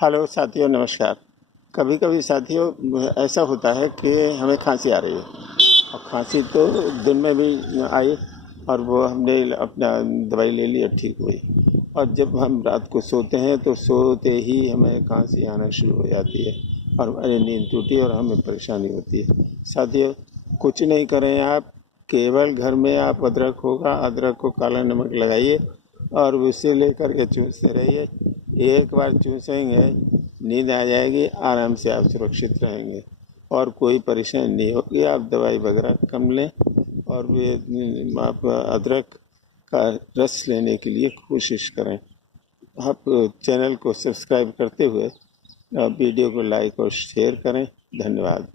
Hello साथियों, नमस्कार। कभी कभी साथियों ऐसा होता है कि हमें खांसी आ रही है और खांसी तो दिन में भी आई और वो हमने अपना दवाई ले ली और ठीक हुई। और जब हम रात को सोते हैं तो सोते ही हमें खांसी आना शुरू हो जाती है और हमारी नींद टूटी और हमें परेशानी होती है। साथियों, कुछ नहीं करें आप, केवल घर में आप अदरक को काला नमक लगाइए और उसे लेकर के चूसते रहिए। एक बार चूसेंगे, नींद आ जाएगी, आराम से आप सुरक्षित रहेंगे और कोई परेशानी नहीं होगी। आप दवाई वगैरह कम लें और वे आप अदरक का रस लेने के लिए कोशिश करें। आप चैनल को सब्सक्राइब करते हुए वीडियो को लाइक और शेयर करें। धन्यवाद।